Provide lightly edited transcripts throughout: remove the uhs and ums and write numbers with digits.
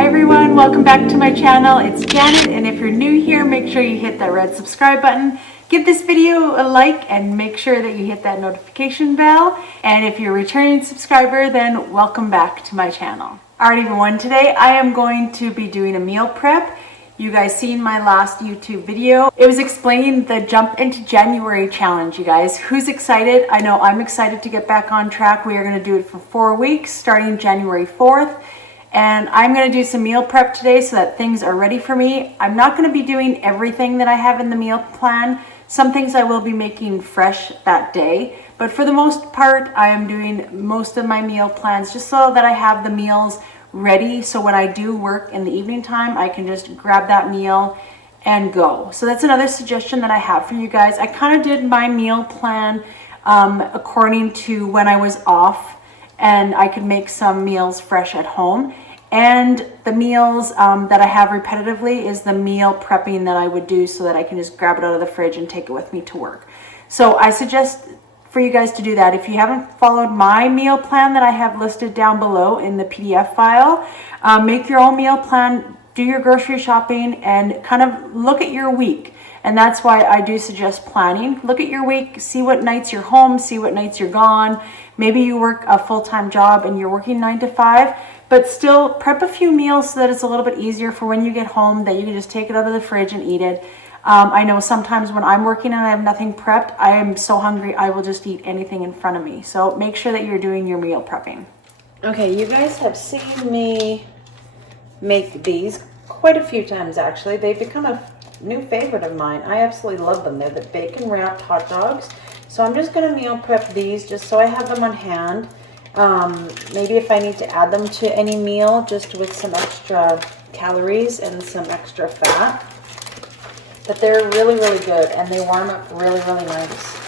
Hi everyone, welcome back to my channel. It's Janet, and if you're new here, make sure you hit that red subscribe button. Give this video a like and make sure that you hit that notification bell. And if you're a returning subscriber, then welcome back to my channel. Alright everyone, today I am going to be doing a meal prep. You guys seen my last YouTube video. It was explaining the Jump into January challenge, you guys. Who's excited? I know I'm excited to get back on track. We are going to do it for 4 weeks starting January 4th. And I'm going to do some meal prep today so that things are ready for me. I'm not going to be doing everything that I have in the meal plan. Some things I will be making fresh that day. But for the most part, I am doing most of my meal plans just so that I have the meals ready. So when I do work in the evening time, I can just grab that meal and go. So that's another suggestion that I have for you guys. I kind of did my meal plan according to when I was off, and I could make some meals fresh at home. And the meals that I have repetitively is the meal prepping that I would do so that I can just grab it out of the fridge and take it with me to work. So I suggest for you guys to do that. If you haven't followed my meal plan that I have listed down below in the PDF file, make your own meal plan, do your grocery shopping, and kind of look at your week. And that's why I do suggest planning. Look at your week, see what nights you're home, see what nights you're gone. Maybe you work a full-time job and you're working 9 to 5, but still prep a few meals so that it's a little bit easier for when you get home, that you can just take it out of the fridge and eat it. I know sometimes when I'm working and I have nothing prepped, I am so hungry I will just eat anything in front of me. So make sure that you're doing your meal prepping. Okay, you guys have seen me make these quite a few times actually. They've become a new favorite of mine. I absolutely love them. They're the bacon wrapped hot dogs. So I'm just going to meal prep these just so I have them on hand. Maybe if I need to add them to any meal, just with some extra calories and some extra fat. But they're really, really good, and they warm up really, really nice.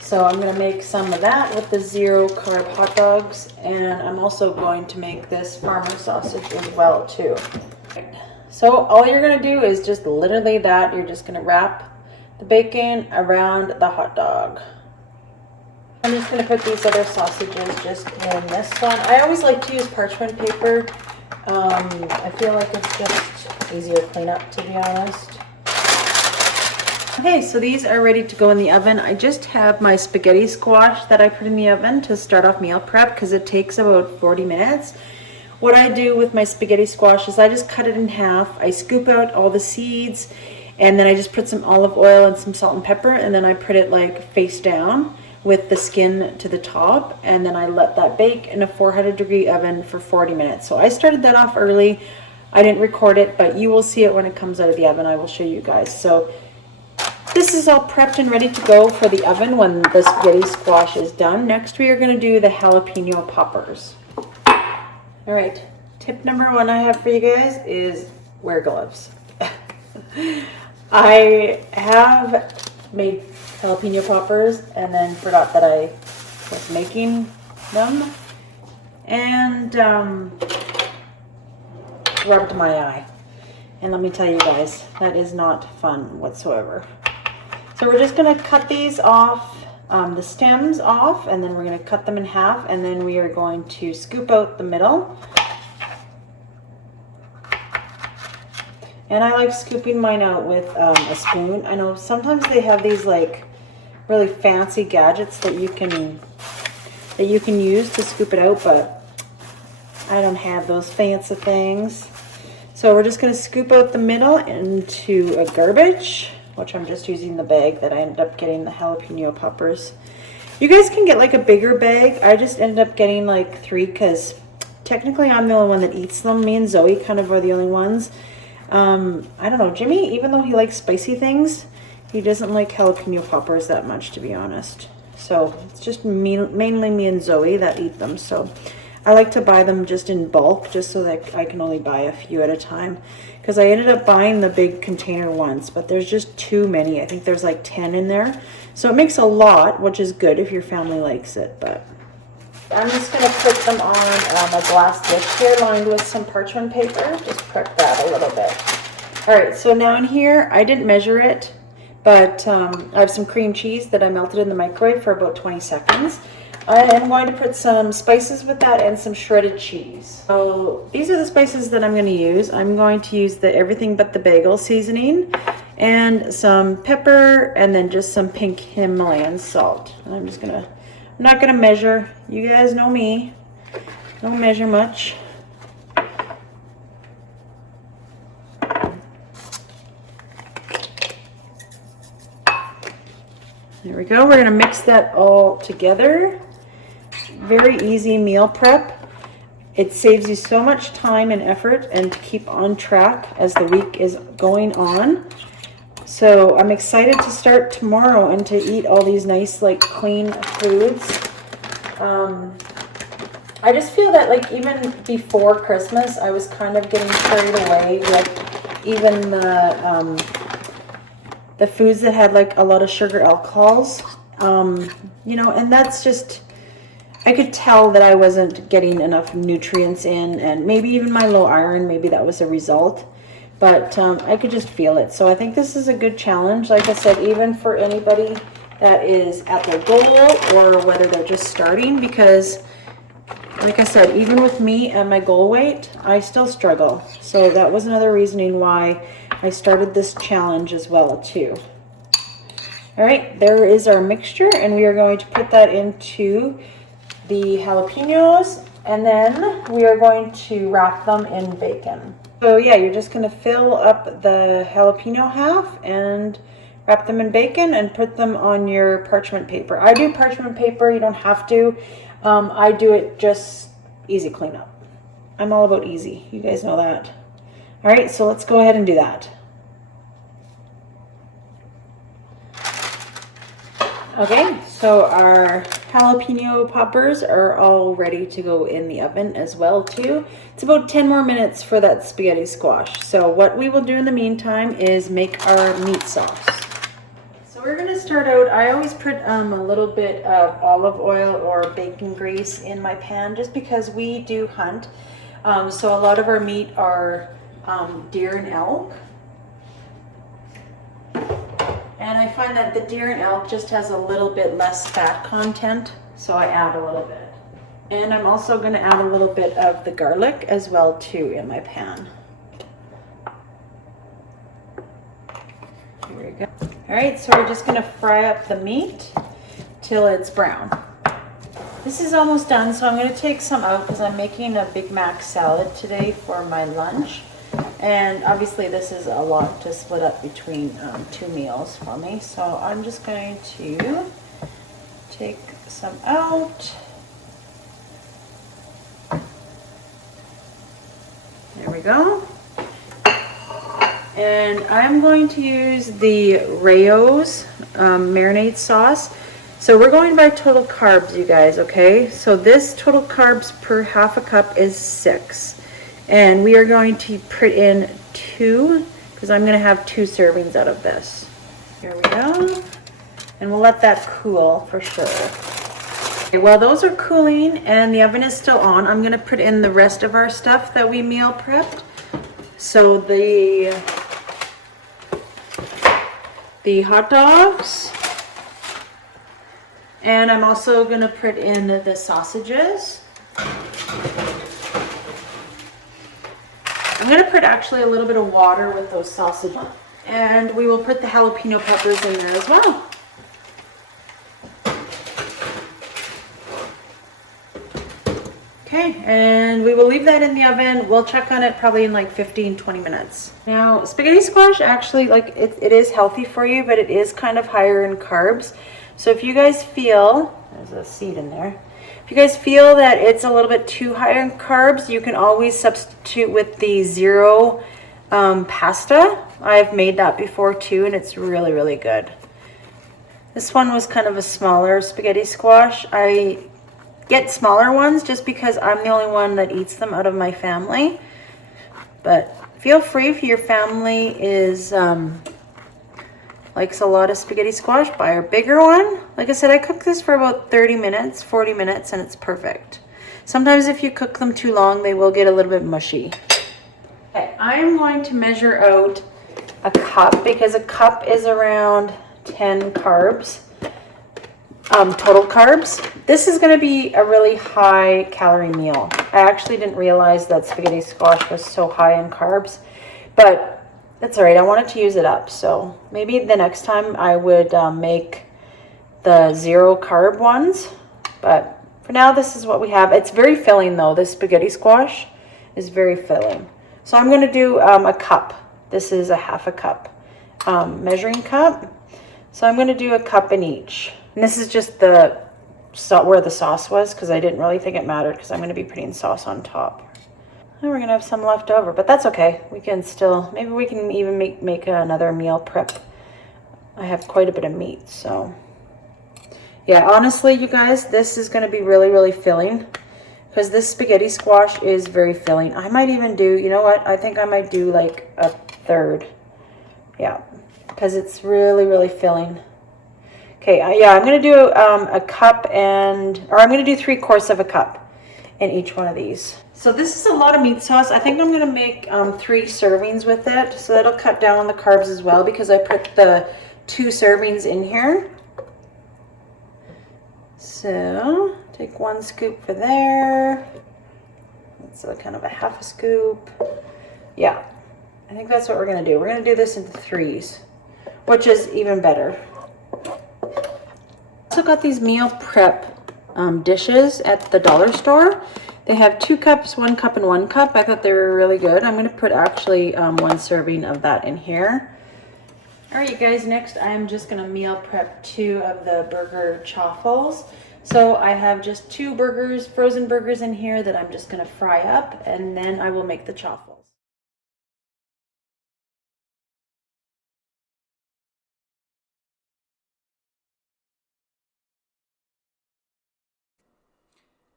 So I'm going to make some of that with the 0 carb hot dogs, and I'm also going to make this farmer sausage as well too. So all you're going to do is just literally that. You're just going to wrap the bacon around the hot dog. I'm just going to put these other sausages just in this one. I always like to use parchment paper. I feel like it's just easier to clean up, to be honest. Okay, so these are ready to go in the oven. I just have my spaghetti squash that I put in the oven to start off meal prep because it takes about 40 minutes. What I do with my spaghetti squash is I just cut it in half. I scoop out all the seeds, and then I just put some olive oil and some salt and pepper, and then I put it like face down with the skin to the top, and then I let that bake in a 400-degree oven for 40 minutes. So I started that off early. I didn't record it, but you will see it when it comes out of the oven. I will show you guys. So this is all prepped and ready to go for the oven when the spaghetti squash is done. Next we are going to do the jalapeno poppers. All right, tip number 1 I have for you guys is wear gloves. I have made jalapeno poppers and then forgot that I was making them, and rubbed my eye. And let me tell you guys, that is not fun whatsoever. So we're just going to cut these off, the stems off, and then we're going to cut them in half, and then we are going to scoop out the middle. And I like scooping mine out with a spoon. I know sometimes they have these like really fancy gadgets that you can use to scoop it out, but I don't have those fancy things. So we're just going to scoop out the middle into a garbage, which I'm just using the bag that I ended up getting the jalapeno poppers. You guys can get like a bigger bag. I just ended up getting like 3 because technically I'm the only one that eats them. Me and Zoe kind of are the only ones. I don't know, Jimmy, even though he likes spicy things, he doesn't like jalapeno poppers that much, to be honest. So it's just mainly me and Zoe that eat them. So I like to buy them just in bulk, just so that I can only buy a few at a time. Because I ended up buying the big container once, but there's just too many. I think there's like 10 in there. So it makes a lot, which is good if your family likes it. But I'm just going to put them on a glass dish here lined with some parchment paper. Just prep that a little bit. All right, so now in here, I didn't measure it, but I have some cream cheese that I melted in the microwave for about 20 seconds. I am going to put some spices with that and some shredded cheese. So these are the spices that I'm going to use. I'm going to use the everything but the bagel seasoning and some pepper and then just some pink Himalayan salt. And I'm not going to measure. You guys know me. Don't measure much. There we go. We're going to mix that all together. Very easy meal prep. It saves you so much time and effort and to keep on track as the week is going on. So I'm excited to start tomorrow and to eat all these nice, like, clean foods. I just feel that, like, even before Christmas, I was kind of getting carried away with even the foods that had, like, a lot of sugar alcohols. You know, and that's just, I could tell that I wasn't getting enough nutrients in, and maybe even my low iron, maybe that was a result. But I could just feel it. So I think this is a good challenge, like I said, even for anybody that is at their goal or whether they're just starting, because like I said, even with me and my goal weight, I still struggle. So that was another reasoning why I started this challenge as well too. All right, there is our mixture, and we are going to put that into the jalapenos, and then we are going to wrap them in bacon. So yeah, you're just going to fill up the jalapeno half and wrap them in bacon and put them on your parchment paper. I do parchment paper. You don't have to. I do it just easy cleanup. I'm all about easy. You guys know that. All right, so let's go ahead and do that. Okay, so our jalapeno poppers are all ready to go in the oven as well too. It's about 10 more minutes for that spaghetti squash. So what we will do in the meantime is make our meat sauce. So we're going to start out, I always put a little bit of olive oil or bacon grease in my pan just because we do hunt. So a lot of our meat are deer and elk. And I find that the deer and elk just has a little bit less fat content, so I add a little bit. And I'm also going to add a little bit of the garlic as well too in my pan. Here we go. All right, so we're just going to fry up the meat till it's brown. This is almost done, so I'm going to take some out because I'm making a Big Mac salad today for my lunch. And obviously this is a lot to split up between 2 meals for me. So I'm just going to take some out. There we go. And I'm going to use the Rao's marinade sauce. So we're going by total carbs, you guys, okay? So this total carbs per half a cup is 6. And we are going to put in 2, because I'm going to have 2 servings out of this. Here we go. And we'll let that cool for sure. Okay, while those are cooling and the oven is still on, I'm going to put in the rest of our stuff that we meal prepped. So the hot dogs. And I'm also going to put in the sausages. I'm going to put actually a little bit of water with those sausages. And we will put the jalapeno peppers in there as well. Okay, and we will leave that in the oven. We'll check on it probably in like 15-20 minutes. Now, spaghetti squash actually, like, it is healthy for you, but it is kind of higher in carbs. So if you guys feel, there's a seed in there. If you guys feel that it's a little bit too high in carbs, you can always substitute with the zero pasta. I've made that before too, and it's really, really good. This one was kind of a smaller spaghetti squash. I get smaller ones just because I'm the only one that eats them out of my family. But feel free if your family is likes a lot of spaghetti squash, buy a bigger one. Like I said, I cook this for about 30 minutes, 40 minutes, and it's perfect. Sometimes if you cook them too long, they will get a little bit mushy. Okay, I am going to measure out a cup because a cup is around 10 carbs. total carbs. This is going to be a really high calorie meal. I actually didn't realize that spaghetti squash was so high in carbs, but that's all right. I wanted to use it up, so maybe the next time I would make the 0 carb ones, but for now this is what we have. It's very filling though. This spaghetti squash is very filling. So I'm going to do a cup. This is a half a cup measuring cup. So I'm going to do a cup in each. And this is just the where the sauce was, because I didn't really think it mattered because I'm going to be putting sauce on top. And we're going to have some left over, but that's okay. We can still, maybe we can even make another meal prep. I have quite a bit of meat, so yeah, honestly, you guys, this is going to be really, really filling because this spaghetti squash is very filling. I might even do, you know what? I think I might do like a third. Yeah, because it's really, really filling. Okay, yeah, I'm going to do a cup or I'm going to do 3/4 of a cup in each one of these. So this is a lot of meat sauce. I think I'm going to make 3 servings with it. So that'll cut down on the carbs as well because I put the 2 servings in here. So take 1 scoop for there. That's kind of a half a scoop. Yeah, I think that's what we're going to do. We're going to do this into 3s, which is even better. I also got these meal prep dishes at the dollar store. They have 2 cups, 1 cup, and 1 cup. I thought they were really good. I'm going to put actually 1 serving of that in here. All right, you guys, next I'm just going to meal prep 2 of the burger chaffles. So I have just 2 burgers, frozen burgers in here that I'm just going to fry up, and then I will make the chaffles.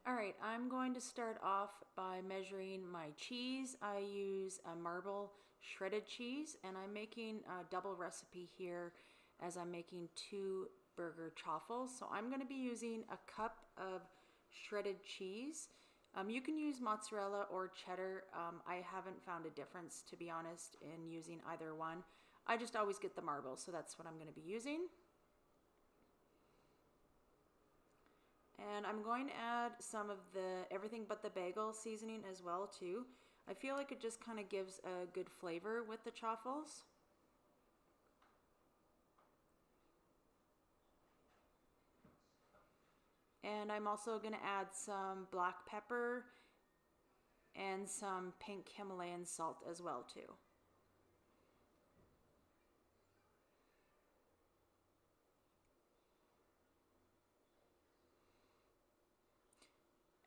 All right, I'm going to start off by measuring my cheese. I use a marble shredded cheese, and I'm making a double recipe here as I'm making 2 burger chaffles. So I'm going to be using a cup of shredded cheese. You can use mozzarella or cheddar. I haven't found a difference, to be honest, in using either one. I just always get the marble, so that's what I'm going to be using. And I'm going to add some of the everything but the bagel seasoning as well too. I feel like it just kind of gives a good flavor with the chaffles. And I'm also going to add some black pepper and some pink Himalayan salt as well too.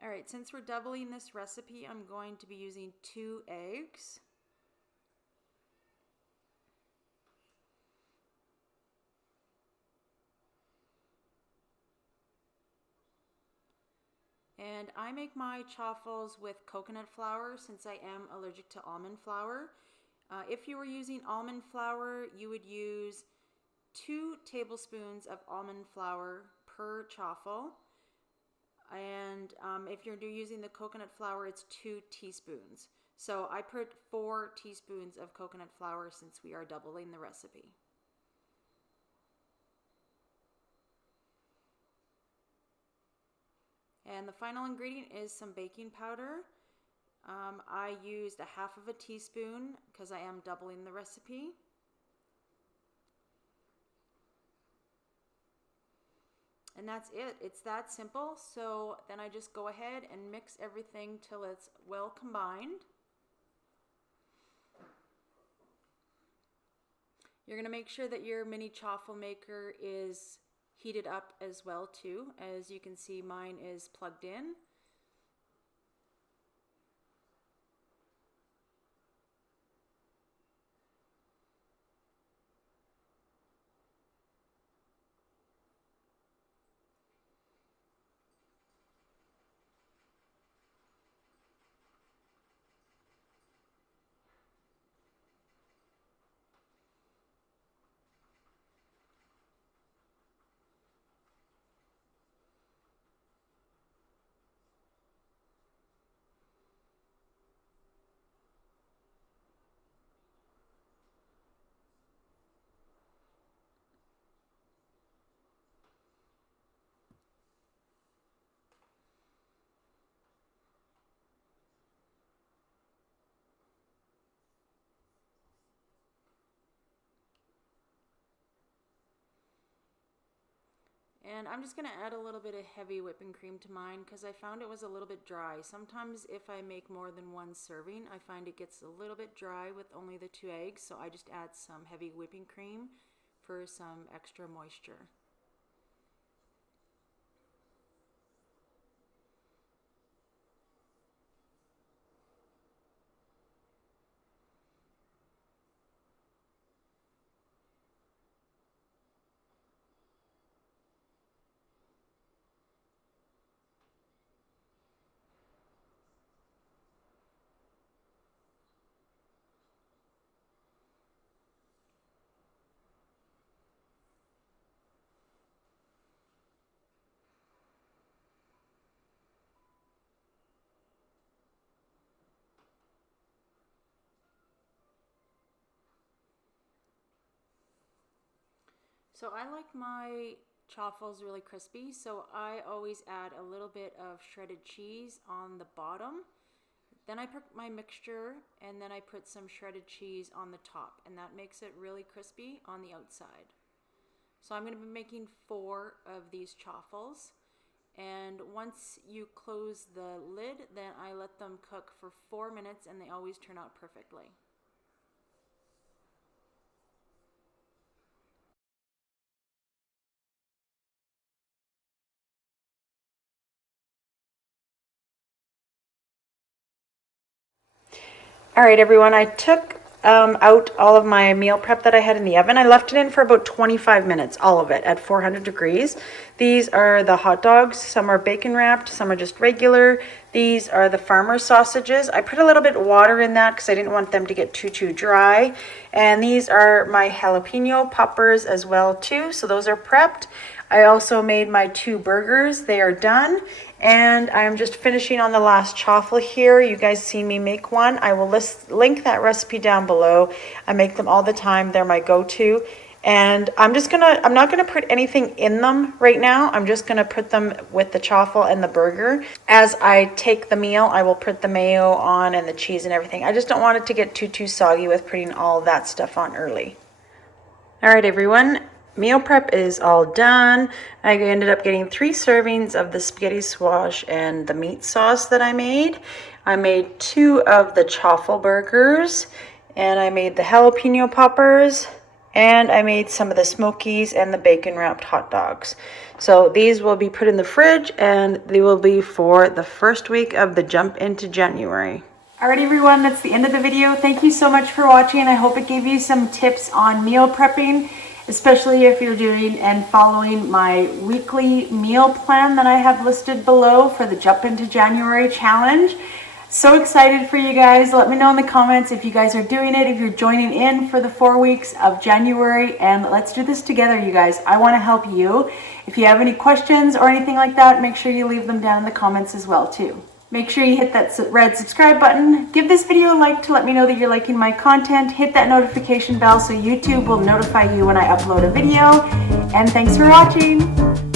All right, since we're doubling this recipe, I'm going to be using 2 eggs. And I make my chaffles with coconut flour since I am allergic to almond flour. If you were using almond flour, you would use 2 tablespoons of almond flour per chaffle. And if you're using the coconut flour, it's 2 teaspoons. So I put 4 teaspoons of coconut flour since we are doubling the recipe. And the final ingredient is some baking powder. I used a half of a teaspoon because I am doubling the recipe. And that's it. It's that simple. So then I just go ahead and mix everything till it's well combined. You're going to make sure that your mini chaffle maker is heated up as well too. As you can see, mine is plugged in. And I'm just going to add a little bit of heavy whipping cream to mine because I found it was a little bit dry. Sometimes if I make more than one serving, I find it gets a little bit dry with only the 2 eggs. So I just add some heavy whipping cream for some extra moisture. So I like my chaffles really crispy, so I always add a little bit of shredded cheese on the bottom. Then I put my mixture, and then I put some shredded cheese on the top, and that makes it really crispy on the outside. So I'm going to be making 4 of these chaffles, and once you close the lid, then I let them cook for 4 minutes, and they always turn out perfectly. All right, everyone, I took out all of my meal prep that I had in the oven. I left it in for about 25 minutes, all of it at 400 degrees. These are the hot dogs. Some are bacon wrapped, some are just regular. These are the farmer sausages. I put a little bit of water in that because I didn't want them to get too dry. And these are my jalapeno poppers as well too. So those are prepped. I also made my 2 burgers. They are done. And I'm just finishing on the last chaffle here. You guys seen me make one. I will link that recipe down below. I make them all the time. They're my go-to. And I'm not gonna put anything in them right now. I'm just gonna put them with the chaffle and the burger. As I take the meal, I will put the mayo on and the cheese and everything. I just don't want it to get too soggy with putting all that stuff on early. All right, everyone. Meal prep is all done. I ended up getting 3 servings of the spaghetti squash and the meat sauce that I made. I made 2 of the chaffle burgers, and I made the jalapeno poppers, and I made some of the smokies and the bacon wrapped hot dogs. So these will be put in the fridge, and they will be for the first week of the jump into January. Alright, everyone, that's the end of the video. Thank you so much for watching. I hope it gave you some tips on meal prepping, especially if you're doing and following my weekly meal plan that I have listed below for the Jump into January challenge. So excited for you guys. Let me know in the comments if you guys are doing it, if you're joining in for the 4 weeks of January, and let's do this together, you guys. I want to help you. If you have any questions or anything like that, make sure you leave them down in the comments as well too. Make sure you hit that red subscribe button. Give this video a like to let me know that you're liking my content. Hit that notification bell so YouTube will notify you when I upload a video. And thanks for watching.